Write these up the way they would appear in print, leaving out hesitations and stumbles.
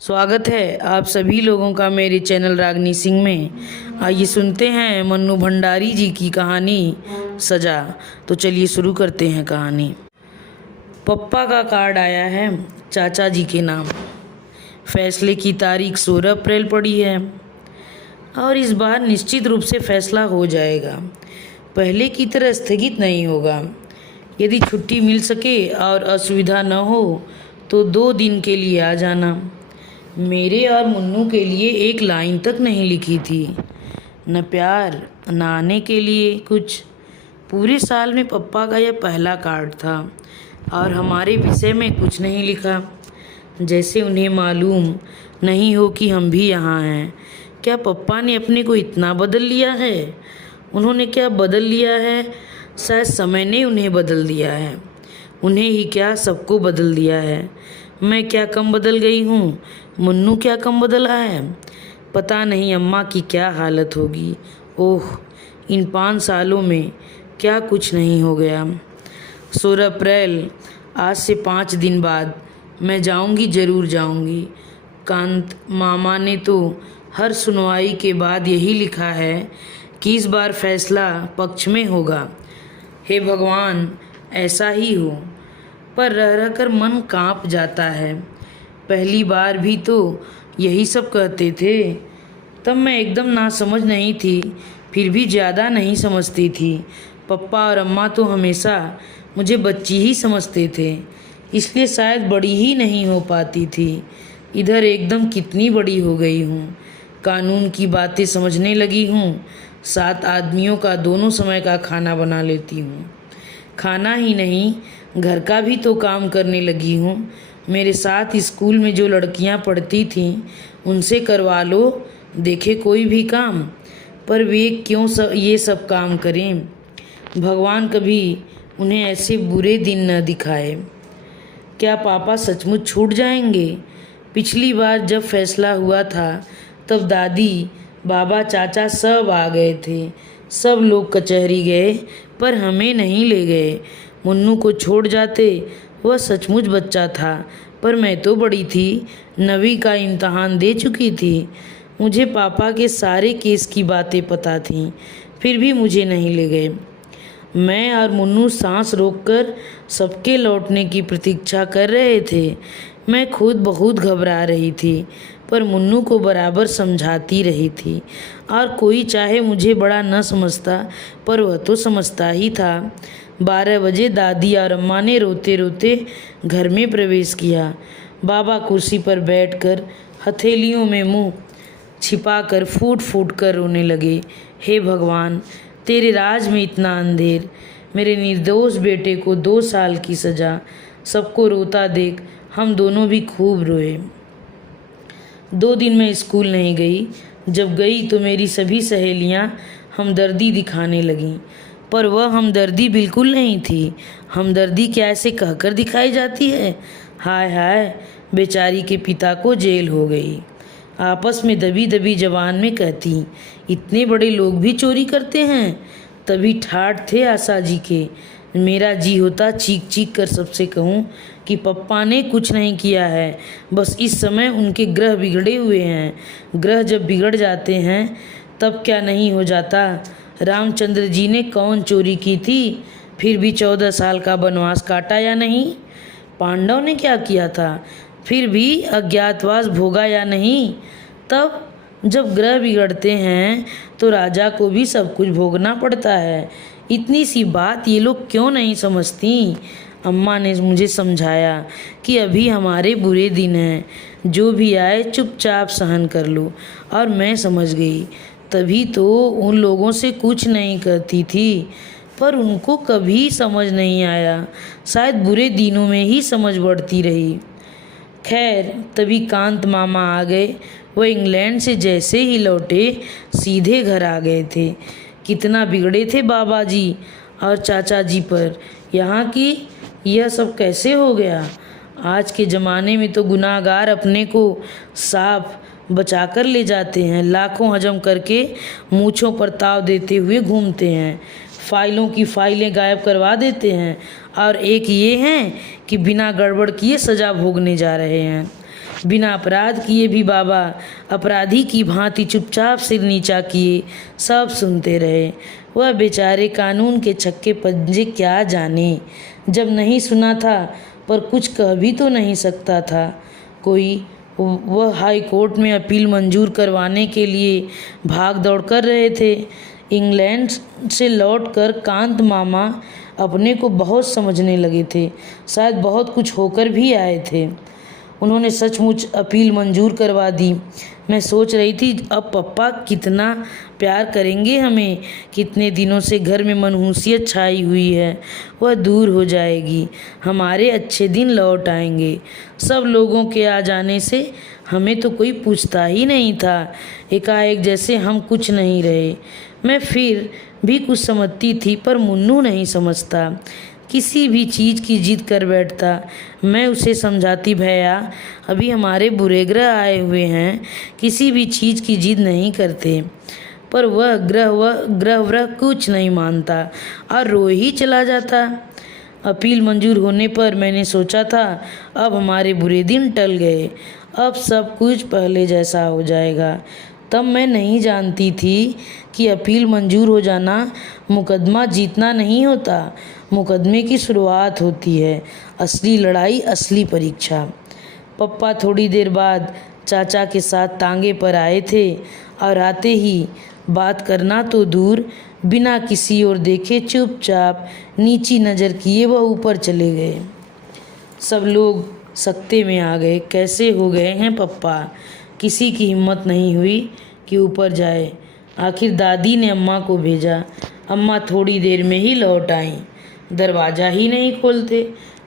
स्वागत है आप सभी लोगों का मेरे चैनल रागनी सिंह में। आइए सुनते हैं मन्नू भंडारी जी की कहानी सजा। तो चलिए शुरू करते हैं कहानी। पप्पा का कार्ड आया है चाचा जी के नाम। फैसले की तारीख 16 अप्रैल पड़ी है और इस बार निश्चित रूप से फैसला हो जाएगा। पहले की तरह स्थगित नहीं होगा। यदि छुट्टी मिल सके और असुविधा न हो तो 2 दिन के लिए आ जाना। मेरे और मुन्नू के लिए एक लाइन तक नहीं लिखी थी, न प्यार न आने के लिए कुछ। पूरे साल में पप्पा का यह पहला कार्ड था और हमारे विषय में कुछ नहीं लिखा, जैसे उन्हें मालूम नहीं हो कि हम भी यहाँ हैं। क्या पप्पा ने अपने को इतना बदल लिया है? उन्होंने क्या बदल लिया है? शायद समय ने उन्हें बदल दिया है। उन्हें ही क्या, सबको बदल दिया है। मैं क्या कम बदल गई हूँ? मुन्नू क्या कम बदला है? पता नहीं अम्मा की क्या हालत होगी। ओह, इन 5 सालों में क्या कुछ नहीं हो गया। 16 अप्रैल, आज से 5 दिन बाद मैं जाऊंगी, ज़रूर जाऊंगी। कांत मामा ने तो हर सुनवाई के बाद यही लिखा है कि इस बार फैसला पक्ष में होगा। हे भगवान, ऐसा ही हो। पर रह रह कर मन कांप जाता है। पहली बार भी तो यही सब कहते थे। तब मैं एकदम नासमझ नहीं थी, फिर भी ज़्यादा नहीं समझती थी। पप्पा और अम्मा तो हमेशा मुझे बच्ची ही समझते थे, इसलिए शायद बड़ी ही नहीं हो पाती थी। इधर एकदम कितनी बड़ी हो गई हूँ। कानून की बातें समझने लगी हूँ। 7 आदमियों का दोनों समय का खाना बना लेती हूँ। खाना ही नहीं, घर का भी तो काम करने लगी हूँ। मेरे साथ स्कूल में जो लड़कियाँ पढ़ती थीं उनसे करवा लो, देखे कोई भी काम। पर वे क्यों ये सब काम करें? भगवान कभी उन्हें ऐसे बुरे दिन न दिखाए। क्या पापा सचमुच छूट जाएंगे? पिछली बार जब फैसला हुआ था तब दादी, बाबा, चाचा सब आ गए थे। सब लोग कचहरी गए पर हमें नहीं ले गए। मुन्नू को छोड़ जाते, वह सचमुच बच्चा था, पर मैं तो बड़ी थी, 9वीं का इम्तहान दे चुकी थी। मुझे पापा के सारे केस की बातें पता थीं, फिर भी मुझे नहीं ले गए। मैं और मुन्नू सांस रोककर सबके लौटने की प्रतीक्षा कर रहे थे। मैं खुद बहुत घबरा रही थी, पर मुन्नू को बराबर समझाती रही थी। और कोई चाहे मुझे बड़ा न समझता, पर वह तो समझता ही था। 12 बजे दादी और अम्मा ने रोते रोते घर में प्रवेश किया। बाबा कुर्सी पर बैठकर हथेलियों में मुंह छिपाकर फूट फूट कर रोने लगे। हे भगवान, तेरे राज में इतना अंधेर। मेरे निर्दोष बेटे को 2 साल की सज़ा। सबको रोता देख हम दोनों भी खूब रोए। 2 दिन मैं स्कूल नहीं गई। जब गई तो मेरी सभी सहेलियां हमदर्दी दिखाने लगीं, पर वह हमदर्दी बिल्कुल नहीं थी। हमदर्दी क्या ऐसे कहकर दिखाई जाती है? हाय हाय, बेचारी के पिता को जेल हो गई। आपस में दबी दबी जबान में कहती, इतने बड़े लोग भी चोरी करते हैं। तभी ठाठ थे आशा जी के। मेरा जी होता चीख चीख कर सबसे कहूँ कि पप्पा ने कुछ नहीं किया है, बस इस समय उनके ग्रह बिगड़े हुए हैं। ग्रह जब बिगड़ जाते हैं तब क्या नहीं हो जाता। रामचंद्र जी ने कौन चोरी की थी, फिर भी 14 साल का वनवास काटा या नहीं? पांडव ने क्या किया था, फिर भी अज्ञातवास भोगा या नहीं? तब जब ग्रह बिगड़ते हैं तो राजा को भी सब कुछ भोगना पड़ता है। इतनी सी बात ये लोग क्यों नहीं समझती? अम्मा ने मुझे समझाया कि अभी हमारे बुरे दिन हैं, जो भी आए चुपचाप सहन कर लो। और मैं समझ गई। तभी तो उन लोगों से कुछ नहीं कहती थी, पर उनको कभी समझ नहीं आया। शायद बुरे दिनों में ही समझ बढ़ती रही। खैर, तभी कांत मामा आ गए। वह इंग्लैंड से जैसे ही लौटे सीधे घर आ गए थे। कितना बिगड़े थे बाबा जी और चाचा जी पर। यहाँ की यह सब कैसे हो गया? आज के ज़माने में तो गुनाहगार अपने को साफ बचाकर ले जाते हैं, लाखों हजम करके मूँछों पर ताव देते हुए घूमते हैं, फाइलों की फाइलें गायब करवा देते हैं, और एक ये हैं कि बिना गड़बड़ किए सज़ा भोगने जा रहे हैं। बिना अपराध किए भी बाबा अपराधी की भांति चुपचाप सिर नीचा किए सब सुनते रहे। वह बेचारे कानून के छक्के पंजे क्या जाने। जब नहीं सुना था पर कुछ कह भी तो नहीं सकता था कोई। वह हाई कोर्ट में अपील मंजूर करवाने के लिए भाग दौड़ कर रहे थे। इंग्लैंड से लौटकर कांत मामा अपने को बहुत समझने लगे थे, शायद बहुत कुछ होकर भी आए थे। उन्होंने सचमुच अपील मंजूर करवा दी। मैं सोच रही थी अब पप्पा कितना प्यार करेंगे हमें। कितने दिनों से घर में मनहूसियत छाई हुई है, वह दूर हो जाएगी। हमारे अच्छे दिन लौट आएंगे। सब लोगों के आ जाने से हमें तो कोई पूछता ही नहीं था। एकाएक जैसे हम कुछ नहीं रहे। मैं फिर भी कुछ समझती थी पर मुन्नू नहीं समझता। किसी भी चीज़ की जिद कर बैठता। मैं उसे समझाती, भैया अभी हमारे बुरे ग्रह आए हुए हैं, किसी भी चीज़ की जिद नहीं करते। पर वह ग्रह कुछ नहीं मानता और रो ही चला जाता। अपील मंजूर होने पर मैंने सोचा था अब हमारे बुरे दिन टल गए, अब सब कुछ पहले जैसा हो जाएगा। तब मैं नहीं जानती थी कि अपील मंजूर हो जाना मुकदमा जीतना नहीं होता, मुकदमे की शुरुआत होती है। असली लड़ाई, असली परीक्षा। पप्पा थोड़ी देर बाद चाचा के साथ तांगे पर आए थे और आते ही बात करना तो दूर, बिना किसी ओर देखे चुपचाप नीची नज़र किए वह ऊपर चले गए। सब लोग सकते में आ गए। कैसे हो गए हैं पप्पा? किसी की हिम्मत नहीं हुई कि ऊपर जाए। आखिर दादी ने अम्मा को भेजा। अम्मा थोड़ी देर में ही लौट आईं। दरवाज़ा ही नहीं खोलते।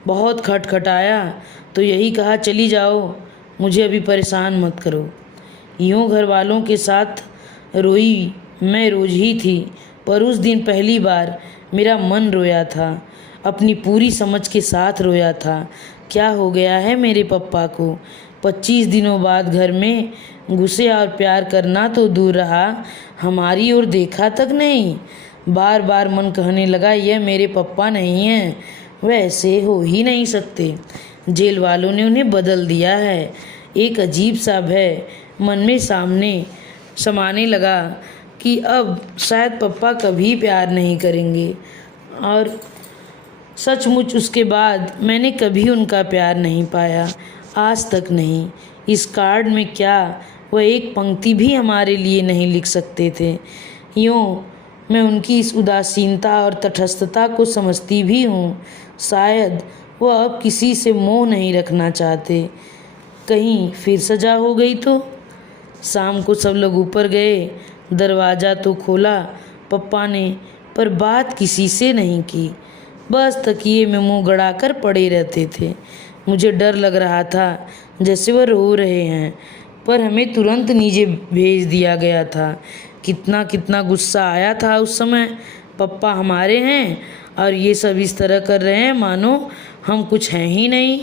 बहुत खटखटाया तो यही कहा चली जाओ, मुझे अभी परेशान मत करो। यूँ घर वालों के साथ रोई मैं रोज ही थी, पर उस दिन पहली बार मेरा मन रोया था, अपनी पूरी समझ के साथ रोया था। क्या हो गया है मेरे पप्पा को? 25 दिनों बाद घर में घुसे और प्यार करना तो दूर रहा, हमारी ओर देखा तक नहीं। बार बार मन कहने लगा यह मेरे पप्पा नहीं हैं, वह ऐसे हो ही नहीं सकते। जेल वालों ने उन्हें बदल दिया है। एक अजीब सा भय मन में सामने समाने लगा कि अब शायद पप्पा कभी प्यार नहीं करेंगे। और सचमुच उसके बाद मैंने कभी उनका प्यार नहीं पाया, आज तक नहीं। इस कार्ड में क्या वह एक पंक्ति भी हमारे लिए नहीं लिख सकते थे? यूँ मैं उनकी इस उदासीनता और तटस्थता को समझती भी हूँ। शायद वह अब किसी से मोह नहीं रखना चाहते। कहीं फिर सजा हो गई तो? शाम को सब लोग ऊपर गए। दरवाज़ा तो खोला पप्पा ने, पर बात किसी से नहीं की। बस तकिए में मुंह गड़ाकर पड़े रहते थे। मुझे डर लग रहा था जैसे वह रो रहे हैं, पर हमें तुरंत नीचे भेज दिया गया था। कितना गुस्सा आया था उस समय। पप्पा हमारे हैं और ये सब इस तरह कर रहे हैं मानो हम कुछ हैं ही नहीं।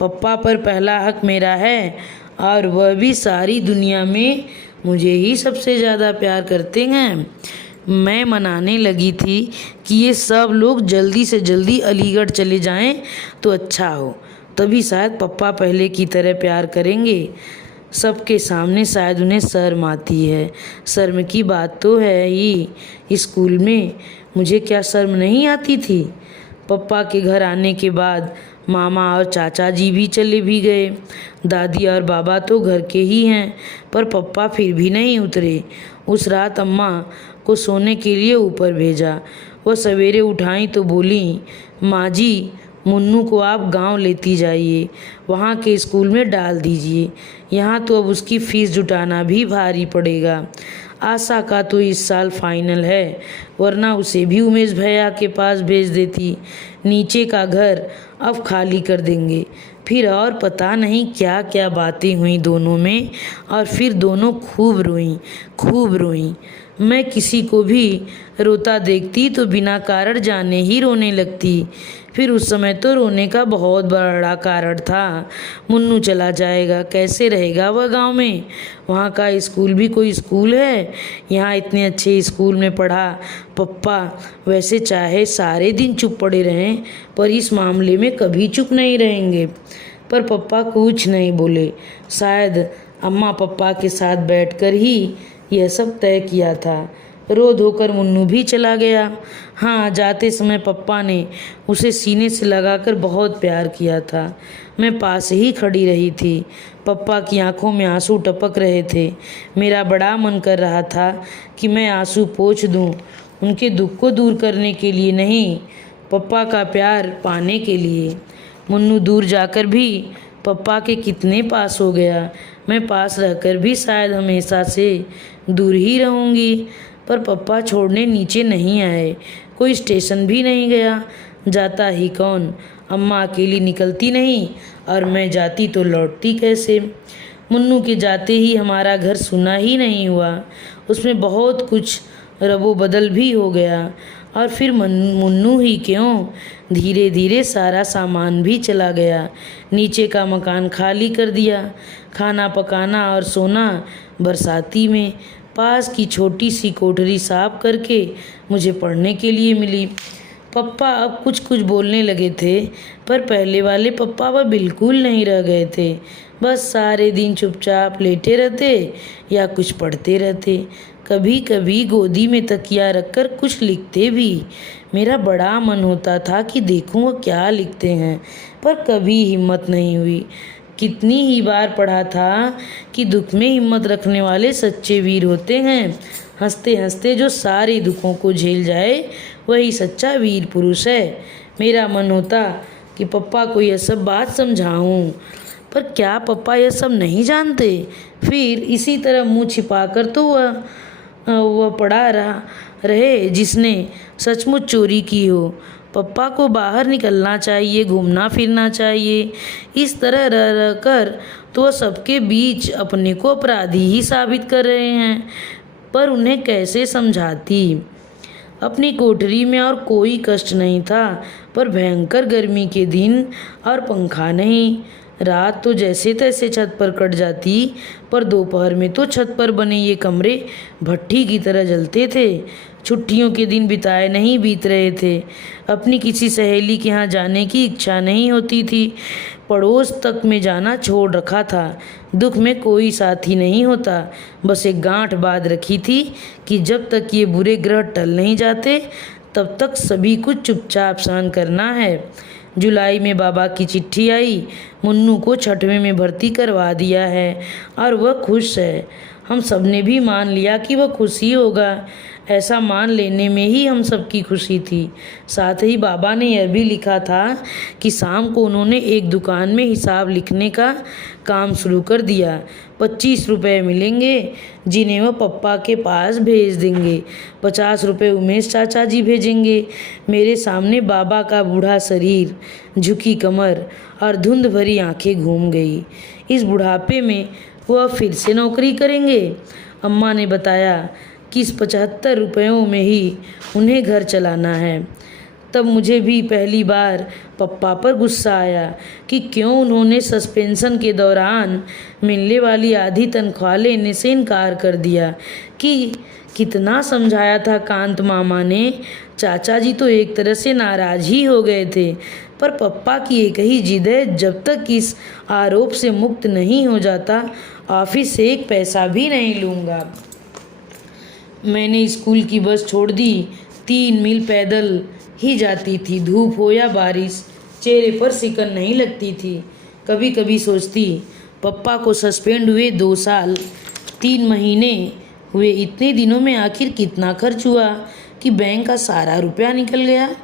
पप्पा पर पहला हक मेरा है और वह भी सारी दुनिया में मुझे ही सबसे ज़्यादा प्यार करते हैं। मैं मनाने लगी थी कि ये सब लोग जल्दी से जल्दी अलीगढ़ चले जाएं तो अच्छा हो, तभी शायद पप्पा पहले की तरह प्यार करेंगे। सबके सामने शायद उन्हें शर्म आती है। शर्म की बात तो है ही। स्कूल में मुझे क्या शर्म नहीं आती थी? पप्पा के घर आने के बाद मामा और चाचा जी भी चले भी गए। दादी और बाबा तो घर के ही हैं, पर पप्पा फिर भी नहीं उतरे। उस रात अम्मा को सोने के लिए ऊपर भेजा। वह सवेरे उठाई तो बोली, माँ जी मुन्नू को आप गांव लेती जाइए, वहाँ के स्कूल में डाल दीजिए। यहाँ तो अब उसकी फ़ीस जुटाना भी भारी पड़ेगा। आशा का तो इस साल फाइनल है, वरना उसे भी उमेश भैया के पास भेज देती। नीचे का घर अब खाली कर देंगे। फिर और पता नहीं क्या क्या बातें हुई दोनों में, और फिर दोनों खूब रोईं। मैं किसी को भी रोता देखती तो बिना कारण जाने ही रोने लगती। फिर उस समय तो रोने का बहुत बड़ा कारण था। मुन्नू चला जाएगा, कैसे रहेगा वह गांव में? वहाँ का स्कूल भी कोई स्कूल है? यहाँ इतने अच्छे स्कूल में पढ़ा। पप्पा वैसे चाहे सारे दिन चुप पड़े रहें, पर इस मामले में कभी चुप नहीं रहेंगे। पर पप्पा कुछ नहीं बोले। शायद अम्मा पप्पा के साथ बैठकर ही यह सब तय किया था। रो धोकर मुन्नू भी चला गया। हाँ, जाते समय पप्पा ने उसे सीने से लगाकर बहुत प्यार किया था। मैं पास ही खड़ी रही थी। पप्पा की आंखों में आंसू टपक रहे थे। मेरा बड़ा मन कर रहा था कि मैं आंसू पोंछ दूं, उनके दुख को दूर करने के लिए नहीं, पप्पा का प्यार पाने के लिए। मुन्नू दूर जाकर भी पप्पा के कितने पास हो गया। मैं पास रहकर भी शायद हमेशा से दूर ही रहूँगी। पर पप्पा छोड़ने नीचे नहीं आए, कोई स्टेशन भी नहीं गया। जाता ही कौन? अम्मा अकेली निकलती नहीं, और मैं जाती तो लौटती कैसे? मुन्नू के जाते ही हमारा घर सुना ही नहीं हुआ। उसमें बहुत कुछ रबो बदल भी हो गया। और फिर मुन्नू ही क्यों, धीरे धीरे सारा सामान भी चला गया। नीचे का मकान खाली कर दिया। खाना पकाना और सोना बरसाती में। पास की छोटी सी कोठरी साफ करके मुझे पढ़ने के लिए मिली। पप्पा अब कुछ कुछ बोलने लगे थे, पर पहले वाले पप्पा वह बिल्कुल नहीं रह गए थे। बस सारे दिन चुपचाप लेटे रहते या कुछ पढ़ते रहते। कभी कभी गोदी में तकिया रखकर कुछ लिखते भी। मेरा बड़ा मन होता था कि देखूं वह क्या लिखते हैं, पर कभी हिम्मत नहीं हुई। कितनी ही बार पढ़ा था कि दुख में हिम्मत रखने वाले सच्चे वीर होते हैं। हंसते हंसते जो सारे दुखों को झेल जाए वही सच्चा वीर पुरुष है। मेरा मन होता कि पप्पा को यह सब बात समझाऊं, पर क्या पप्पा यह सब नहीं जानते? फिर इसी तरह मुंह छिपाकर तो वह पड़ा रहे जिसने सचमुच चोरी की हो। पप्पा को बाहर निकलना चाहिए, घूमना फिरना चाहिए। इस तरह रह रह कर तो सबके बीच अपने को अपराधी ही साबित कर रहे हैं। पर उन्हें कैसे समझाती? अपनी कोठरी में और कोई कष्ट नहीं था, पर भयंकर गर्मी के दिन और पंखा नहीं। रात तो जैसे तैसे छत पर कट जाती, पर दोपहर में तो छत पर बने ये कमरे भट्ठी की तरह जलते थे। छुट्टियों के दिन बिताए नहीं बीत रहे थे। अपनी किसी सहेली के यहाँ जाने की इच्छा नहीं होती थी। पड़ोस तक में जाना छोड़ रखा था। दुख में कोई साथी नहीं होता। बस एक गांठ बांध रखी थी कि जब तक ये बुरे ग्रह टल नहीं जाते तब तक सभी कुछ चुपचाप सहन करना है। जुलाई में बाबा की चिट्ठी आई। मुन्नू को 6वीं में भर्ती करवा दिया है और वह खुश है। हम सब ने भी मान लिया कि वह खुश ही होगा। ऐसा मान लेने में ही हम सबकी खुशी थी। साथ ही बाबा ने यह भी लिखा था कि शाम को उन्होंने एक दुकान में हिसाब लिखने का काम शुरू कर दिया। 25 रुपये मिलेंगे जिन्हें वह पप्पा के पास भेज देंगे। 50 रुपये उमेश चाचा जी भेजेंगे। मेरे सामने बाबा का बूढ़ा शरीर, झुकी कमर और धुंध भरी आंखें घूम गई। इस बुढ़ापे में वह फिर से नौकरी करेंगे। अम्मा ने बताया कि इस 75 रुपयों में ही उन्हें घर चलाना है। तब मुझे भी पहली बार पप्पा पर गुस्सा आया कि क्यों उन्होंने सस्पेंशन के दौरान मिलने वाली आधी तनख्वाह लेने से इनकार कर दिया। कि कितना समझाया था कांत मामा ने। चाचा जी तो एक तरह से नाराज ही हो गए थे, पर पप्पा की एक ही जिद है, जब तक इस आरोप से मुक्त नहीं हो जाता ऑफिस से एक पैसा भी नहीं लूँगा। मैंने स्कूल की बस छोड़ दी। 3 मील पैदल ही जाती थी। धूप हो या बारिश, चेहरे पर सिकन नहीं लगती थी। कभी कभी सोचती, पप्पा को सस्पेंड हुए 2 साल 3 महीने हुए, इतने दिनों में आखिर कितना खर्च हुआ कि बैंक का सारा रुपया निकल गया।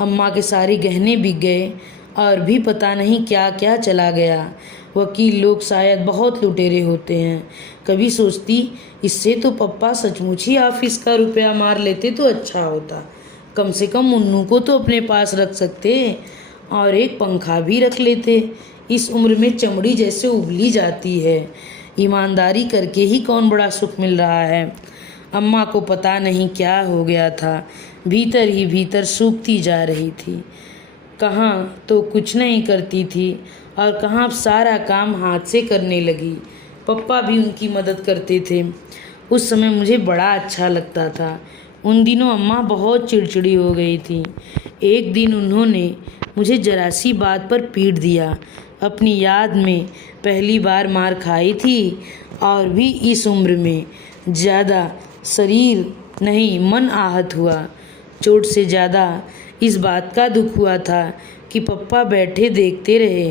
अम्मा के सारे गहने बिक गए और भी पता नहीं क्या क्या चला गया। वकील लोग शायद बहुत लुटेरे होते हैं। कभी सोचती, इससे तो पप्पा सचमुच ही ऑफिस का रुपया मार लेते तो अच्छा होता। कम से कम मुन्नू को तो अपने पास रख सकते और एक पंखा भी रख लेते। इस उम्र में चमड़ी जैसे उबली जाती है। ईमानदारी करके ही कौन बड़ा सुख मिल रहा है। अम्मा को पता नहीं क्या हो गया था, भीतर ही भीतर सूखती जा रही थी। कहाँ तो कुछ नहीं करती थी और कहाँ सारा काम हाथ से करने लगी। पप्पा भी उनकी मदद करते थे। उस समय मुझे बड़ा अच्छा लगता था। उन दिनों अम्मा बहुत चिड़चिड़ी हो गई थी। एक दिन उन्होंने मुझे जरा सी बात पर पीट दिया। अपनी याद में पहली बार मार खाई थी और भी इस उम्र में। ज़्यादा शरीर नहीं मन आहत हुआ। चोट से ज़्यादा इस बात का दुख हुआ था कि पप्पा बैठे देखते रहे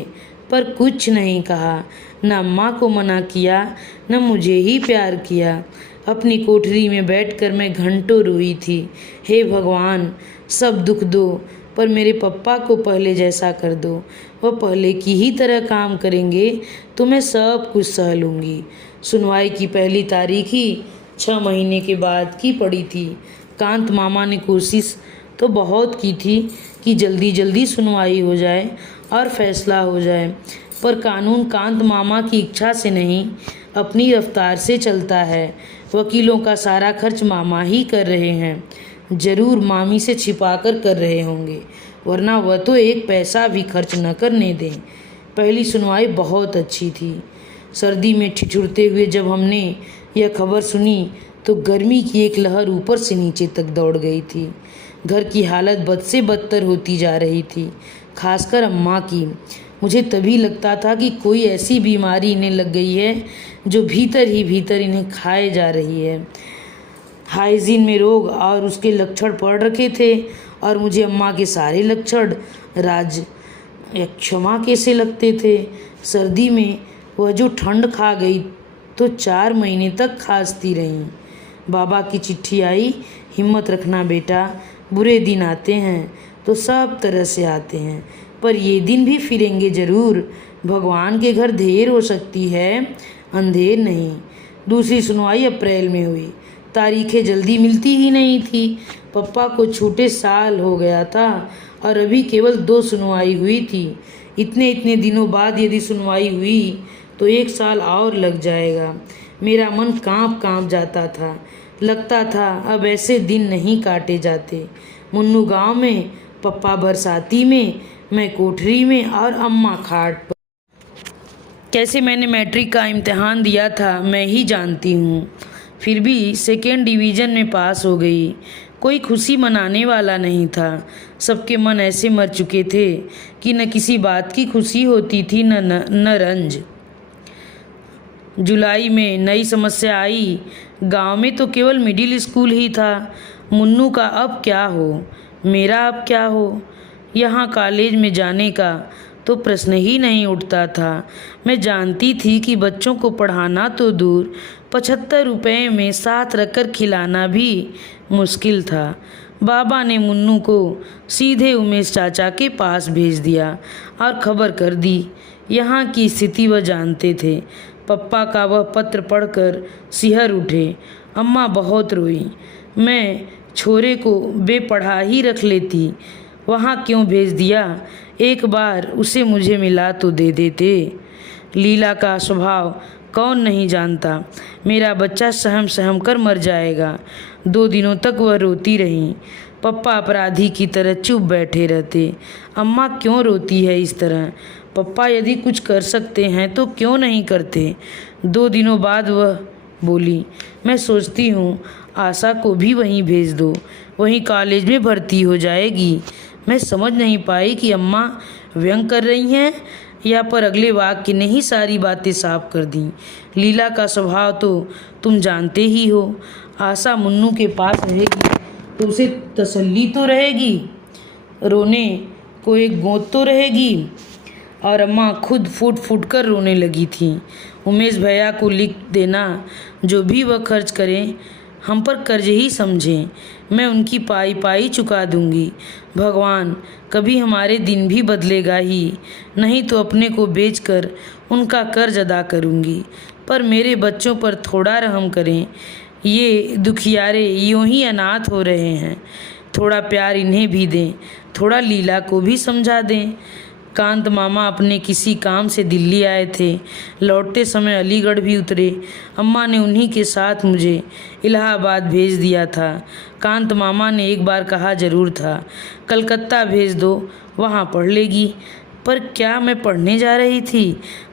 पर कुछ नहीं कहा, न अम्मा को मना किया न मुझे ही प्यार किया। अपनी कोठरी में बैठकर मैं घंटों रोई थी। हे भगवान, सब दुख दो पर मेरे पप्पा को पहले जैसा कर दो। वह पहले की ही तरह काम करेंगे तो मैं सब कुछ सह लूँगी। सुनवाई की पहली तारीख ही 6 महीने के बाद की पड़ी थी। कांत मामा ने कोशिश तो बहुत की थी कि जल्दी जल्दी सुनवाई हो जाए और फैसला हो जाए, पर कानून कांत मामा की इच्छा से नहीं, अपनी रफ्तार से चलता है। वकीलों का सारा खर्च मामा ही कर रहे हैं। जरूर मामी से छिपाकर कर रहे होंगे, वरना वह तो एक पैसा भी खर्च न करने दें। पहली सुनवाई बहुत अच्छी थी। सर्दी में ठिठुरते हुए जब हमने यह खबर सुनी तो गर्मी की एक लहर ऊपर से नीचे तक दौड़ गई थी। घर की हालत बद से बदतर होती जा रही थी, खासकर अम्मा की। मुझे तभी लगता था कि कोई ऐसी बीमारी इन्हें लग गई है जो भीतर ही भीतर इन्हें खाए जा रही है। हाइजीन में रोग और उसके लक्षण पड़ रखे थे और मुझे अम्मा के सारे लक्षण राज या क्षमा कैसे लगते थे। सर्दी में वह जो ठंड खा गई तो 4 महीने तक खांसती रहीं। बाबा की चिट्ठी आई, हिम्मत रखना बेटा, बुरे दिन आते हैं तो सब तरह से आते हैं, पर ये दिन भी फिरेंगे ज़रूर। भगवान के घर देर हो सकती है, अंधेर नहीं। दूसरी सुनवाई अप्रैल में हुई। तारीखें जल्दी मिलती ही नहीं थी। पप्पा को छूटे साल हो गया था और अभी केवल 2 सुनवाई हुई थी। इतने दिनों बाद यदि सुनवाई हुई तो 1 साल और लग जाएगा। मेरा मन कांप जाता था। लगता था अब ऐसे दिन नहीं काटे जाते। मुन्नू गांव में, पप्पा बरसाती में, मैं कोठरी में और अम्मा खाट पर। कैसे मैंने मैट्रिक का इम्तिहान दिया था मैं ही जानती हूँ। फिर भी 2nd डिवीज़न में पास हो गई। कोई खुशी मनाने वाला नहीं था। सबके मन ऐसे मर चुके थे कि न किसी बात की खुशी होती थी न रंज। जुलाई में नई समस्या आई। गांव में तो केवल मिडिल स्कूल ही था। मुन्नू का अब क्या हो, मेरा अब क्या हो। यहाँ कॉलेज में जाने का तो प्रश्न ही नहीं उठता था। मैं जानती थी कि बच्चों को पढ़ाना तो दूर, 75 रुपये में साथ रखकर खिलाना भी मुश्किल था। बाबा ने मुन्नू को सीधे उमेश चाचा के पास भेज दिया और खबर कर दी। यहाँ की स्थिति वह जानते थे। पप्पा का वह पत्र पढ़कर सिहर उठे। अम्मा बहुत रोई। मैं छोरे को बेपढ़ा ही रख लेती, वहाँ क्यों भेज दिया। एक बार उसे मुझे मिला तो दे देते। लीला का स्वभाव कौन नहीं जानता। मेरा बच्चा सहम कर मर जाएगा। 2 दिनों तक वह रोती रही। पप्पा अपराधी की तरह चुप बैठे रहते। अम्मा क्यों रोती है इस तरह। पप्पा यदि कुछ कर सकते हैं तो क्यों नहीं करते। 2 दिनों बाद वह बोली, मैं सोचती हूँ आशा को भी वहीं भेज दो, वहीं कॉलेज में भर्ती हो जाएगी। मैं समझ नहीं पाई कि अम्मा व्यंग कर रही हैं या पर अगले वाक्य ने ही सारी बातें साफ कर दी। लीला का स्वभाव तो तुम जानते ही हो। आशा मुन्नू के पास रहेगी तो उसे तसल्ली तो रहेगी, रोने को एक गोद तो रहेगी। और अम्मा खुद फूट कर रोने लगी थी। उमेश भैया को लिख देना, जो भी वह खर्च करें हम पर कर्ज ही समझें, मैं उनकी पाई चुका दूंगी। भगवान, कभी हमारे दिन भी बदलेगा ही, नहीं तो अपने को बेचकर उनका कर्ज अदा करूंगी। पर मेरे बच्चों पर थोड़ा रहम करें, ये दुखियारे यूं ही अनाथ हो रहे हैं। थोड़ा प्यार इन्हें भी दें, थोड़ा लीला को भी समझा दें। कांत मामा अपने किसी काम से दिल्ली आए थे। लौटते समय अलीगढ़ भी उतरे। अम्मा ने उन्हीं के साथ मुझे इलाहाबाद भेज दिया था। कांत मामा ने एक बार कहा जरूर था, कलकत्ता भेज दो, वहाँ पढ़ लेगी। पर क्या मैं पढ़ने जा रही थी।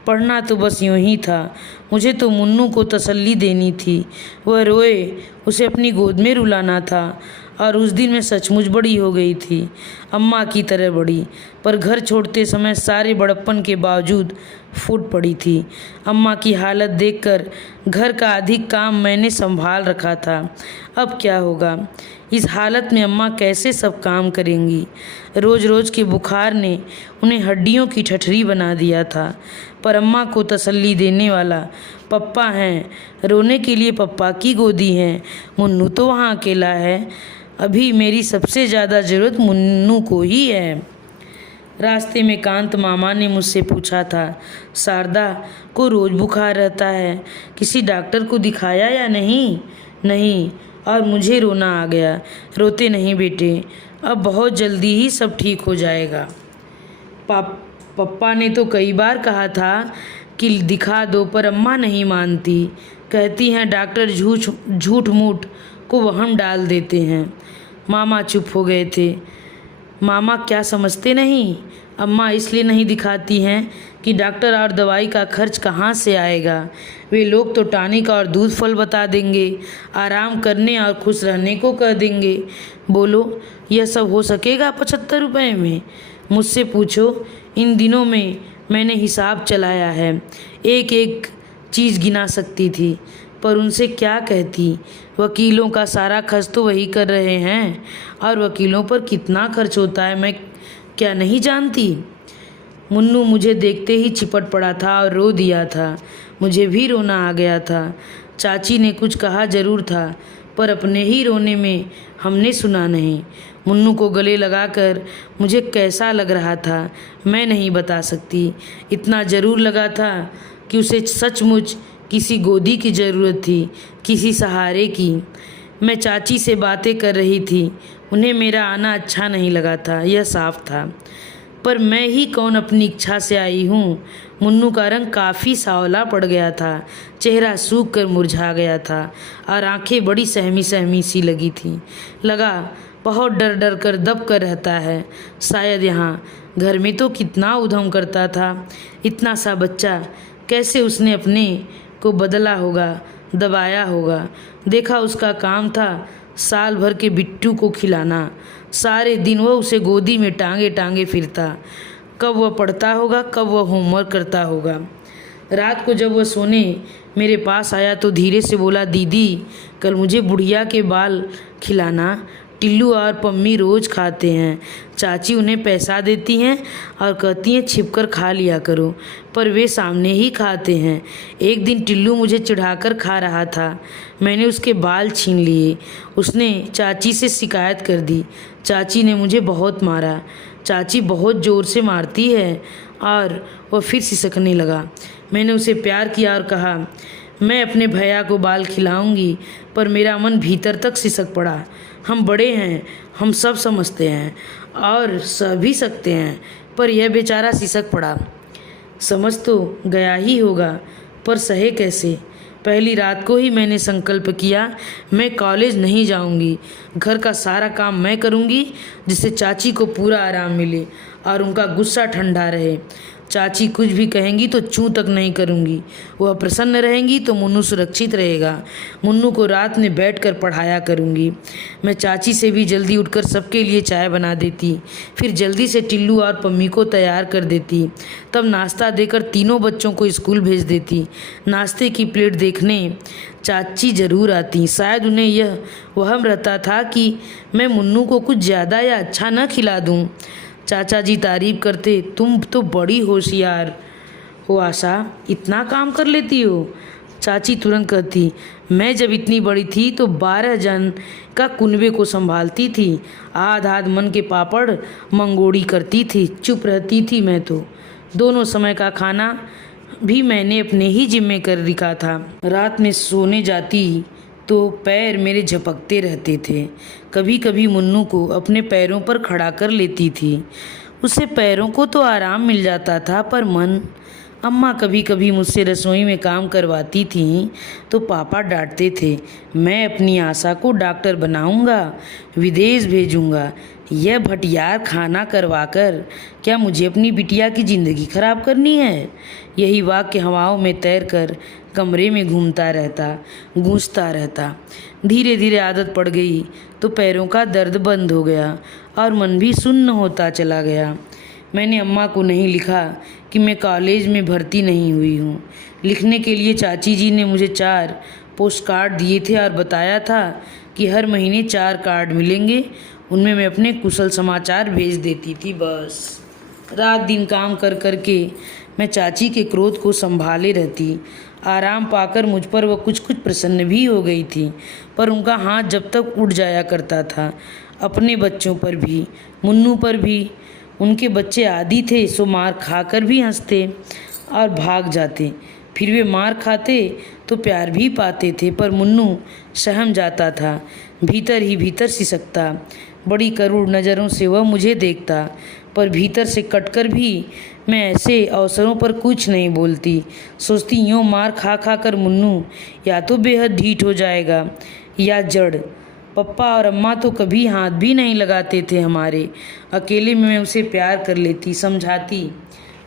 पढ़ना तो बस यूँ ही था। मुझे तो मुन्नू को तसल्ली देनी थी। वह रोए, उसे अपनी गोद में रुलाना था और उस दिन मैं सचमुच बड़ी हो गई थी, अम्मा की तरह बड़ी, पर घर छोड़ते समय सारे बड़प्पन के बावजूद फूट पड़ी थी। अम्मा की हालत देखकर घर का अधिक काम मैंने संभाल रखा था। अब क्या होगा? इस हालत में अम्मा कैसे सब काम करेंगी? रोज़ रोज़ के बुखार ने उन्हें हड्डियों की ठठरी बना दिया था, पर अम्मा को तसल्ली देने वाला पप्पा हैं। रोने के लिए पप्पा की गोदी है। मुन्नू तो वहाँ अकेला है। अभी मेरी सबसे ज़्यादा ज़रूरत मुन्नू को ही है। रास्ते में कांत मामा ने मुझसे पूछा था, शारदा को रोज़ बुखार रहता है, किसी डॉक्टर को दिखाया या नहीं? नहीं। और मुझे रोना आ गया। रोते नहीं बेटे, अब बहुत जल्दी ही सब ठीक हो जाएगा। पप्पा ने तो कई बार कहा था कि दिखा दो, पर अम्मा नहीं मानती। कहती हैं डॉक्टर झूठ मूठ को वहम डाल देते हैं। मामा चुप हो गए थे। मामा क्या समझते नहीं? अम्मा इसलिए नहीं दिखाती हैं कि डॉक्टर और दवाई का खर्च कहाँ से आएगा। वे लोग तो टॉनिक और दूध फल बता देंगे, आराम करने और खुश रहने को कह देंगे। बोलो, यह सब हो सकेगा 75 रुपये में? मुझसे पूछो, इन दिनों में मैंने हिसाब चलाया है, एक एक चीज़ गिना सकती थी, पर उनसे क्या कहती? वकीलों का सारा खर्च तो वही कर रहे हैं, और वकीलों पर कितना खर्च होता है मैं क्या नहीं जानती? मुन्नू मुझे देखते ही चिपट पड़ा था और रो दिया था। मुझे भी रोना आ गया था। चाची ने कुछ कहा जरूर था, पर अपने ही रोने में हमने सुना नहीं। मुन्नू को गले लगाकर मुझे कैसा लग रहा था मैं नहीं बता सकती। इतना ज़रूर लगा था कि उसे सचमुच किसी गोदी की ज़रूरत थी, किसी सहारे की। मैं चाची से बातें कर रही थी। उन्हें मेरा आना अच्छा नहीं लगा था, यह साफ था, पर मैं ही कौन अपनी इच्छा से आई हूँ। मुन्नू का रंग काफ़ी सांवला पड़ गया था, चेहरा सूख कर मुरझा गया था और आंखें बड़ी सहमी सहमी सी लगी थी। लगा बहुत डर डर कर दब कर रहता है। शायद यहाँ घर में तो कितना उधम करता था। इतना सा बच्चा, कैसे उसने अपने को बदला होगा, दबाया होगा। देखा उसका काम था साल भर के बिट्टू को खिलाना। सारे दिन वह उसे गोदी में टांगे टांगे फिरता। कब वह पढ़ता होगा, कब वह होमवर्क करता होगा। रात को जब वह सोने मेरे पास आया तो धीरे से बोला, दीदी कल मुझे बुढ़िया के बाल खिलाना, टिल्लू और पम्मी रोज़ खाते हैं। चाची उन्हें पैसा देती हैं और कहती हैं छिपकर खा लिया करो, पर वे सामने ही खाते हैं। एक दिन टिल्लू मुझे चिढ़ाकर खा रहा था, मैंने उसके बाल छीन लिए। उसने चाची से शिकायत कर दी। चाची ने मुझे बहुत मारा। चाची बहुत ज़ोर से मारती है। और वह फिर सिसकने लगा। मैंने उसे प्यार किया और कहा, मैं अपने भैया को बाल खिलाऊंगी, पर मेरा मन भीतर तक सिसक पड़ा। हम बड़े हैं, हम सब समझते हैं और सह भी सकते हैं, पर यह बेचारा सिसक पड़ा। समझ तो गया ही होगा, पर सहे कैसे? पहली रात को ही मैंने संकल्प किया, मैं कॉलेज नहीं जाऊंगी, घर का सारा काम मैं करूंगी, जिससे चाची को पूरा आराम मिले और उनका गुस्सा ठंडा रहे। चाची कुछ भी कहेंगी तो चूं तक नहीं करूंगी। वह प्रसन्न रहेंगी तो मुन्नू सुरक्षित रहेगा। मुन्नू को रात में बैठकर पढ़ाया करूंगी। मैं चाची से भी जल्दी उठकर सबके लिए चाय बना देती, फिर जल्दी से टिल्लू और पम्मी को तैयार कर देती। तब नाश्ता देकर तीनों बच्चों को स्कूल भेज देती। नाश्ते की प्लेट देखने चाची ज़रूर आती। शायद उन्हें यह वहम रहता था कि मैं मुन्नू को कुछ ज़्यादा या अच्छा न खिला दूँ। चाचा जी तारीफ करते, तुम तो बड़ी होशियार हो आशा, इतना काम कर लेती हो। चाची तुरंत कहती, मैं जब इतनी बड़ी थी तो 12 जन का कुनबे को संभालती थी, आध आध मन के पापड़ मंगोड़ी करती थी। चुप रहती थी मैं तो। दोनों समय का खाना भी मैंने अपने ही जिम्मे कर रखा था। रात में सोने जाती तो पैर मेरे झपकते रहते थे। कभी कभी मुन्नू को अपने पैरों पर खड़ा कर लेती थी। उसे पैरों को तो आराम मिल जाता था, पर मन। अम्मा कभी कभी मुझसे रसोई में काम करवाती थी तो पापा डांटते थे। मैं अपनी आशा को डॉक्टर बनाऊंगा, विदेश भेजूंगा। यह भटियार खाना करवाकर क्या मुझे अपनी बिटिया की ज़िंदगी खराब करनी है? यही वाक्य हवाओं में तैरकर कमरे में घूमता रहता, गूंजता रहता। धीरे धीरे आदत पड़ गई तो पैरों का दर्द बंद हो गया और मन भी सुन्न होता चला गया। मैंने अम्मा को नहीं लिखा कि मैं कॉलेज में भर्ती नहीं हुई हूँ। लिखने के लिए चाची जी ने मुझे 4 पोस्ट कार्ड दिए थे और बताया था कि हर महीने 4 कार्ड मिलेंगे, उनमें मैं अपने कुशल समाचार भेज देती थी। बस रात दिन काम कर कर के मैं चाची के क्रोध को संभाले रहती। आराम पाकर मुझ पर वह कुछ कुछ प्रसन्न भी हो गई थी, पर उनका हाथ जब तक उठ जाया करता था। अपने बच्चों पर भी, मुन्नू पर भी। उनके बच्चे आदी थे सो मार खाकर भी हंसते और भाग जाते। फिर वे मार खाते तो प्यार भी पाते थे, पर मुन्नू सहम जाता था, भीतर ही भीतर सिसकता। बड़ी करुण नज़रों से वह मुझे देखता, पर भीतर से कटकर भी मैं ऐसे अवसरों पर कुछ नहीं बोलती। सोचती यूँ मार खा खा कर मुन्नू या तो बेहद ढीठ हो जाएगा या जड़। पप्पा और अम्मा तो कभी हाथ भी नहीं लगाते थे हमारे। अकेले में मैं उसे प्यार कर लेती, समझाती।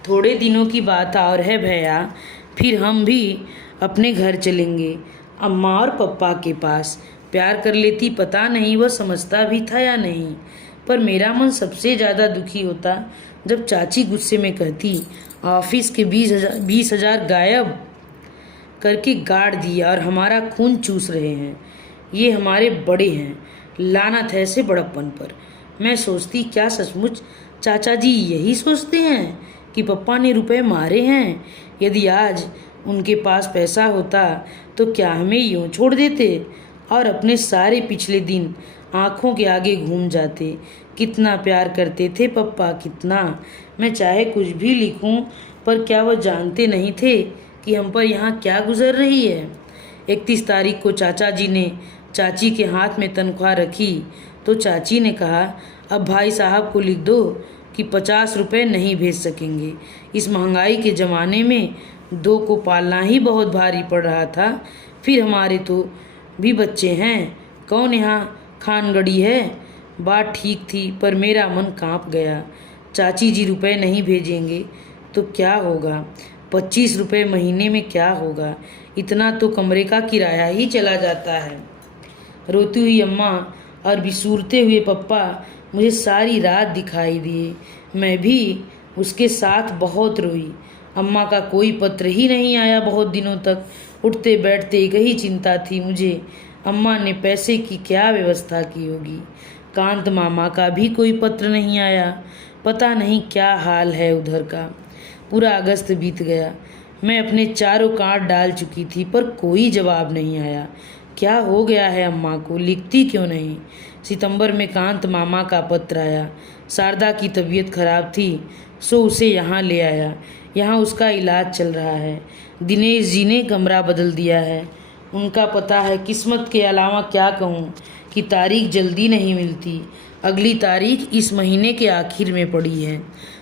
थोड़े दिनों की बात और है भैया, फिर हम भी अपने घर चलेंगे, अम्मा और पप्पा के पास। प्यार कर लेती, पता नहीं वह समझता भी था या नहीं। पर मेरा मन सबसे ज़्यादा दुखी होता जब चाची गुस्से में कहती, ऑफिस के 20,000 गायब करके गाड़ दिया और हमारा खून चूस रहे हैं। ये हमारे बड़े हैं, लानत है ऐसे बड़प्पन पर। मैं सोचती, क्या सचमुच चाचा जी यही सोचते हैं कि पप्पा ने रुपए मारे हैं? यदि आज उनके पास पैसा होता तो क्या हमें यूँ छोड़ देते और अपने सारे पिछले दिन आँखों के आगे घूम जाते? कितना प्यार करते थे पप्पा, कितना। मैं चाहे कुछ भी लिखूं, पर क्या वह जानते नहीं थे कि हम पर यहाँ क्या गुजर रही है? 31 तारीख को चाचा जी ने चाची के हाथ में तनख्वाह रखी तो चाची ने कहा, अब भाई साहब को लिख दो कि 50 रुपये नहीं भेज सकेंगे। इस महंगाई के ज़माने में 2 को पालना ही बहुत भारी पड़ रहा था। फिर हमारे तो भी बच्चे हैं, कौन यहाँ खानगड़ी है? बात ठीक थी, पर मेरा मन कांप गया। चाची जी रुपए नहीं भेजेंगे तो क्या होगा? 25 रुपये महीने में क्या होगा? इतना तो कमरे का किराया ही चला जाता है। रोती हुई अम्मा और बिसूरते हुए पप्पा मुझे सारी रात दिखाई दिए। मैं भी उसके साथ बहुत रोई। अम्मा का कोई पत्र ही नहीं आया बहुत दिनों तक। उठते बैठते एक ही चिंता थी मुझे, अम्मा ने पैसे की क्या व्यवस्था की होगी। कांत मामा का भी कोई पत्र नहीं आया। पता नहीं क्या हाल है उधर का। पूरा अगस्त बीत गया। मैं अपने 4 कार्ड डाल चुकी थी, पर कोई जवाब नहीं आया। क्या हो गया है अम्मा को, लिखती क्यों नहीं? सितंबर में कांत मामा का पत्र आया। शारदा की तबीयत खराब थी सो उसे यहाँ ले आया। यहाँ उसका इलाज चल रहा है। दिनेश जी ने कमरा बदल दिया है। उनका पता है। किस्मत के अलावा क्या कहूँ कि तारीख जल्दी नहीं मिलती। अगली तारीख इस महीने के आखिर में पड़ी है।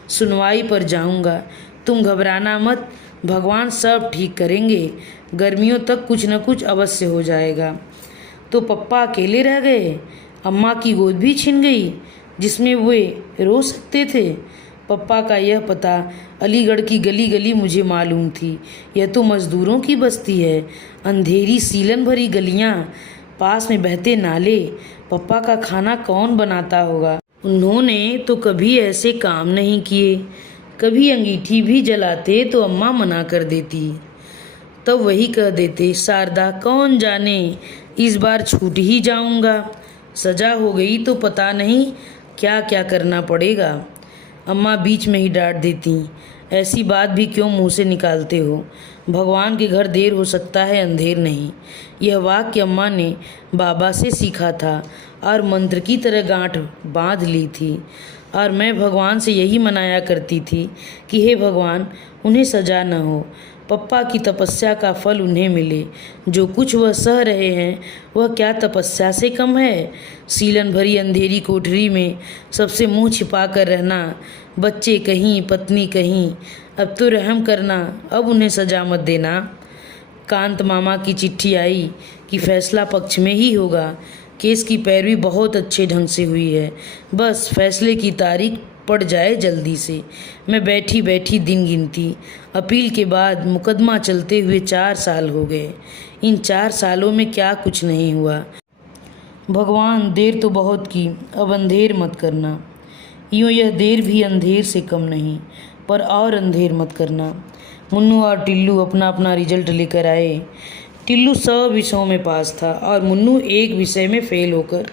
सुनवाई पर जाऊँगा। तुम घबराना मत, भगवान सब ठीक करेंगे। गर्मियों तक कुछ न कुछ अवश्य हो जाएगा। तो पप्पा अकेले रह गए। अम्मा की गोद भी छिन गई जिसमें वे रो सकते थे। पप्पा का यह पता अलीगढ़ की गली गली मुझे मालूम थी। यह तो मजदूरों की बस्ती है। अंधेरी सीलन भरी गलियां, पास में बहते नाले। पप्पा का खाना कौन बनाता होगा? उन्होंने तो कभी ऐसे काम नहीं किए। कभी अंगीठी भी जलाते तो अम्मा मना कर देती। तब वही कह देते, शारदा कौन जाने इस बार छूट ही जाऊंगा। सजा हो गई तो पता नहीं क्या क्या करना पड़ेगा। अम्मा बीच में ही डांट देती, ऐसी बात भी क्यों मुंह से निकालते हो? भगवान के घर देर हो सकता है, अंधेर नहीं। यह वाक्य अम्मा ने बाबा से सीखा था और मंत्र की तरह गांठ बांध ली थी। और मैं भगवान से यही मनाया करती थी कि हे भगवान, उन्हें सजा न हो। पप्पा की तपस्या का फल उन्हें मिले। जो कुछ वह सह रहे हैं वह क्या तपस्या से कम है? सीलन भरी अंधेरी कोठरी में सबसे मुंह छिपा कर रहना, बच्चे कहीं, पत्नी कहीं। अब तो रहम करना, अब उन्हें सजा मत देना। कांत मामा की चिट्ठी आई कि फैसला पक्ष में ही होगा। केस की पैरवी बहुत अच्छे ढंग से हुई है। बस फैसले की तारीख पड़ जाए जल्दी से। मैं बैठी बैठी दिन गिनती। अपील के बाद मुकदमा चलते हुए 4 साल हो गए। इन 4 सालों में क्या कुछ नहीं हुआ। भगवान, देर तो बहुत की, अब अंधेर मत करना। यूँ यह देर भी अंधेर से कम नहीं, पर और अंधेर मत करना। मुन्नू और टिल्लू अपना अपना रिजल्ट लेकर आए। टिल्लू सब विषयों में पास था और मुन्नू एक विषय में फेल होकर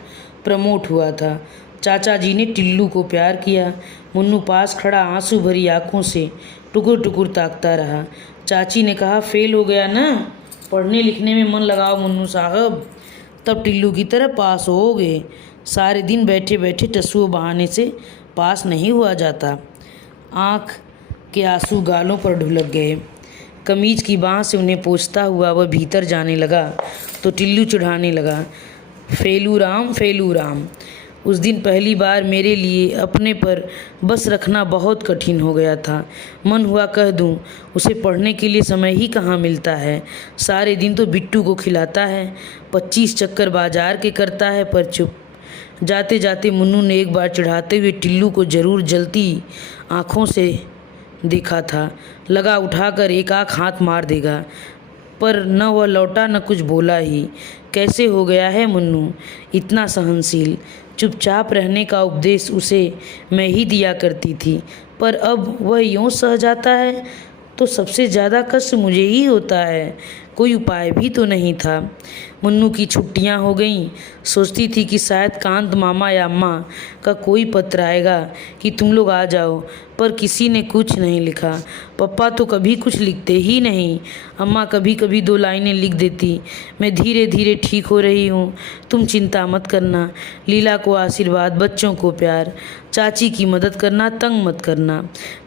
प्रमोट हुआ था। चाचा जी ने टिल्लू को प्यार किया। मुन्नू पास खड़ा आंसू भरी आंखों से टुकुर टुकुर ताकता रहा। चाची ने कहा, फेल हो गया ना, पढ़ने लिखने में मन लगाओ मुन्नू साहब, तब टिल्लू की तरह पास होगे। सारे दिन बैठे बैठे टसुओं बहाने से पास नहीं हुआ जाता। आँख के आंसू गालों पर ढुलक गए। कमीज की बाँह से उन्हें पोंछता हुआ वह भीतर जाने लगा तो टिल्लू चिढ़ाने लगा, फेलू राम फेलू राम। उस दिन पहली बार मेरे लिए अपने पर बस रखना बहुत कठिन हो गया था। मन हुआ कह दूं, उसे पढ़ने के लिए समय ही कहाँ मिलता है। सारे दिन तो बिट्टू को खिलाता है, 25 चक्कर बाजार के करता है, पर चुप। जाते जाते मुन्नू ने एक बार चिढ़ाते हुए टिल्लू को जरूर जलती आँखों से देखा था। लगा उठाकर एक आँख हाथ मार देगा, पर न वह लौटा न कुछ बोला ही। कैसे हो गया है मुन्नू इतना सहनशील। चुपचाप रहने का उपदेश उसे मैं ही दिया करती थी, पर अब वह यूँ सह जाता है तो सबसे ज़्यादा कष्ट मुझे ही होता है। कोई उपाय भी तो नहीं था। मुन्नू की छुट्टियां हो गईं। सोचती थी कि शायद कांत मामा या अम्मा का कोई पत्र आएगा कि तुम लोग आ जाओ, पर किसी ने कुछ नहीं लिखा। पप्पा तो कभी कुछ लिखते ही नहीं। अम्मा कभी कभी 2 लाइनें लिख देती, मैं धीरे धीरे ठीक हो रही हूँ, तुम चिंता मत करना। लीला को आशीर्वाद, बच्चों को प्यार, चाची की मदद करना, तंग मत करना।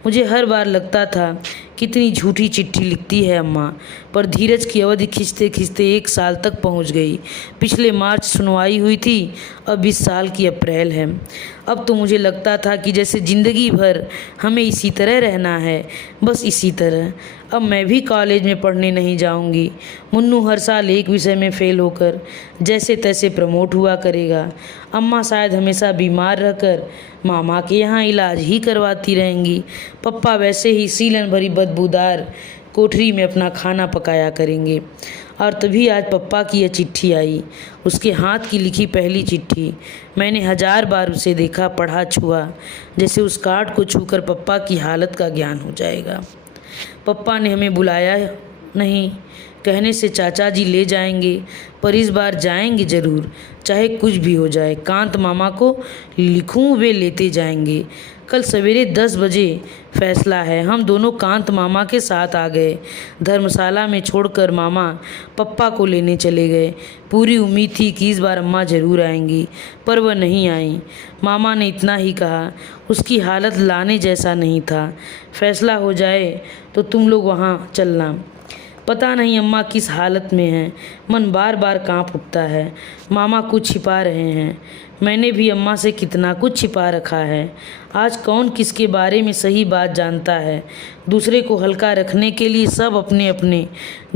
मुझे हर बार लगता था कितनी झूठी चिट्ठी लिखती है अम्मा, पर धीरज की अवधि खिंचते खिंचते 1 साल तक पहुंच गई। पिछले मार्च सुनवाई हुई थी, अब इस साल की अप्रैल है। अब तो मुझे लगता था कि जैसे ज़िंदगी भर हमें इसी तरह रहना है, बस इसी तरह। अब मैं भी कॉलेज में पढ़ने नहीं जाऊंगी। मुन्नू हर साल एक विषय में फेल होकर जैसे तैसे प्रमोट हुआ करेगा। अम्मा शायद हमेशा बीमार रहकर मामा के यहाँ इलाज ही करवाती रहेंगी। पप्पा वैसे ही सीलन भरी बदबूदार कोठरी में अपना खाना पकाया करेंगे। और तभी आज पप्पा की यह चिट्ठी आई, उसके हाथ की लिखी पहली चिट्ठी। मैंने 1000 बार उसे देखा, पढ़ा, छुआ, जैसे उस कार्ड को छूकर पप्पा की हालत का ज्ञान हो जाएगा। पप्पा ने हमें बुलाया नहीं, कहने से चाचा जी ले जाएंगे, पर इस बार जाएंगे ज़रूर, चाहे कुछ भी हो जाए। कांत मामा को लिखूं, वे लेते जाएंगे। कल सवेरे 10 बजे फैसला है। हम दोनों कांत मामा के साथ आ गए। धर्मशाला में छोड़कर मामा पप्पा को लेने चले गए। पूरी उम्मीद थी कि इस बार अम्मा ज़रूर आएंगी, पर वह नहीं आई। मामा ने इतना ही कहा, उसकी हालत लाने जैसा नहीं था। फैसला हो जाए तो तुम लोग वहाँ चलना। पता नहीं अम्मा किस हालत में है, मन बार बार कांप उठता है। मामा कुछ छिपा रहे हैं। मैंने भी अम्मा से कितना कुछ छिपा रखा है। आज कौन किसके बारे में सही बात जानता है। दूसरे को हल्का रखने के लिए सब अपने अपने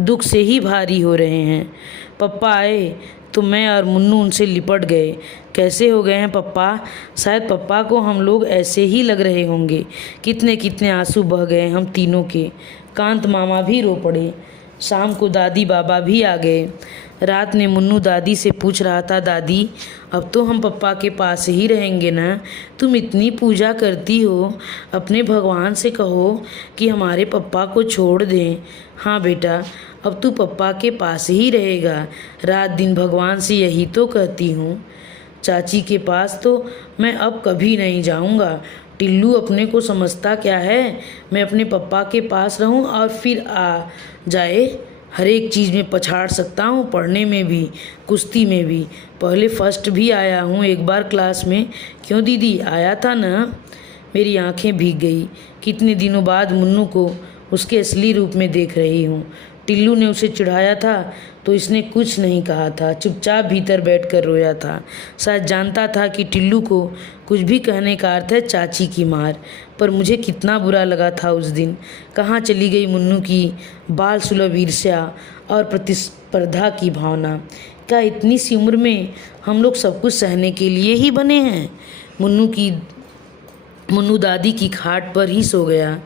दुख से ही भारी हो रहे हैं। पप्पा आए तो मैं और मुन्नू उनसे लिपट गए। कैसे हो गए हैं पप्पा? शायद पप्पा को हम लोग ऐसे ही लग रहे होंगे। कितने कितने आंसू बह गए हम तीनों के। कांत मामा भी रो पड़े। शाम को दादी बाबा भी आ गए। रात में मुन्नू दादी से पूछ रहा था, दादी अब तो हम पप्पा के पास ही रहेंगे ना? तुम इतनी पूजा करती हो, अपने भगवान से कहो कि हमारे पप्पा को छोड़ दें। हाँ बेटा, अब तू पप्पा के पास ही रहेगा। रात दिन भगवान से यही तो कहती हूँ। चाची के पास तो मैं अब कभी नहीं जाऊँगा। टिल्लू अपने को समझता क्या है? मैं अपने पप्पा के पास रहूं और फिर आ जाए। हर एक चीज़ में पछाड़ सकता हूँ, पढ़ने में भी, कुश्ती में भी। पहले फर्स्ट भी आया हूँ एक बार क्लास में। क्यों दीदी, आया था ना? मेरी आंखें भीग गई। कितने दिनों बाद मुन्नू को उसके असली रूप में देख रही हूँ। टिल्लू ने उसे चिढ़ाया था तो इसने कुछ नहीं कहा था, चुपचाप भीतर बैठकर रोया था। शायद जानता था कि टिल्लू को कुछ भी कहने का अर्थ है चाची की मार। पर मुझे कितना बुरा लगा था उस दिन। कहाँ चली गई मुन्नू की बाल सुलभ ईर्ष्या और प्रतिस्पर्धा की भावना? क्या इतनी सी उम्र में हम लोग सब कुछ सहने के लिए ही बने हैं? मुन्नू की मुन्नू दादी की खाट पर ही सो गया।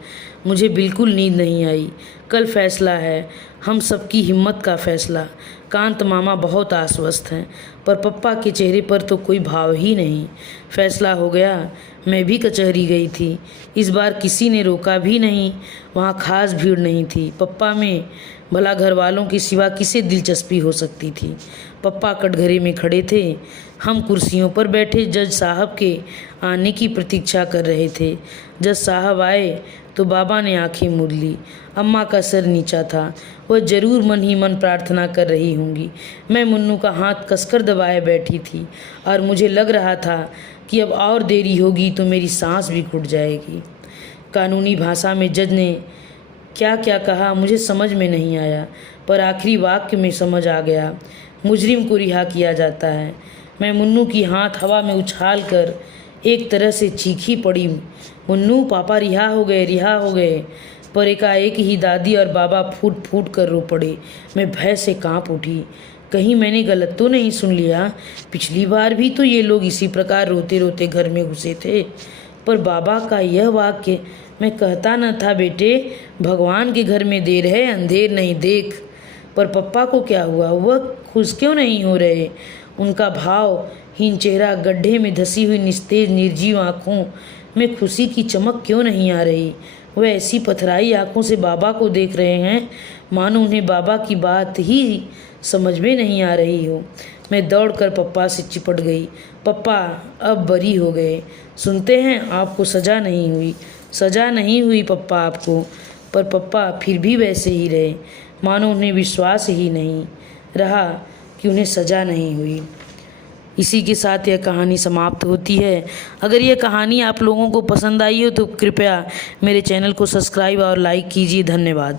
मुझे बिल्कुल नींद नहीं आई। कल फैसला है, हम सबकी हिम्मत का फैसला। कांत मामा बहुत आश्वस्त हैं, पर पप्पा के चेहरे पर तो कोई भाव ही नहीं। फैसला हो गया। मैं भी कचहरी गई थी। इस बार किसी ने रोका भी नहीं। वहाँ खास भीड़ नहीं थी। पप्पा में भला घर वालों के सिवा किसे दिलचस्पी हो सकती थी। पप्पा कटघरे में खड़े थे। हम कुर्सियों पर बैठे जज साहब के आने की प्रतीक्षा कर रहे थे। जज साहब आए तो बाबा ने आंखें मूंद ली। अम्मा का सिर नीचा था। वह जरूर मन ही मन प्रार्थना कर रही होंगी। मैं मुन्नू का हाथ कसकर दबाए बैठी थी और मुझे लग रहा था कि अब और देरी होगी तो मेरी सांस भी घुट जाएगी। कानूनी भाषा में जज ने क्या क्या कहा मुझे समझ में नहीं आया, पर आखिरी वाक्य में समझ आ गया। मुजरिम को रिहा किया जाता है। मैं मुन्नू की हाथ हवा में उछाल कर एक तरह से चीखी पड़ी, मुन्नू पापा रिहा हो गए, रिहा हो गए। पर एकाएक ही दादी और बाबा फूट फूट कर रो पड़े। मैं भय से कांप उठी। कहीं मैंने गलत तो नहीं सुन लिया? पिछली बार भी तो ये लोग इसी प्रकार रोते रोते घर में घुसे थे। पर बाबा का यह वाक्य, मैं कहता न था बेटे, भगवान के घर में देर है अंधेर नहीं देख। पर पप्पा को क्या हुआ? वह खुश क्यों नहीं हो रहे? उनका भावहीन चेहरा, गड्ढे में धसी हुई निस्तेज निर्जीव आँखों में खुशी की चमक क्यों नहीं आ रही? वह ऐसी पथराई आँखों से बाबा को देख रहे हैं मानो उन्हें बाबा की बात ही समझ में नहीं आ रही हो। मैं दौड़कर पप्पा से चिपट गई। पप्पा अब बरी हो गए। सुनते हैं, आपको सज़ा नहीं हुई। सज़ा नहीं हुई पप्पा आपको। पर पप्पा फिर भी वैसे ही रहे, मानो उन्हें विश्वास ही नहीं रहा कि उन्हें सज़ा नहीं हुई। इसी के साथ यह कहानी समाप्त होती है। अगर यह कहानी आप लोगों को पसंद आई हो तो कृपया मेरे चैनल को सब्सक्राइब और लाइक कीजिए। धन्यवाद।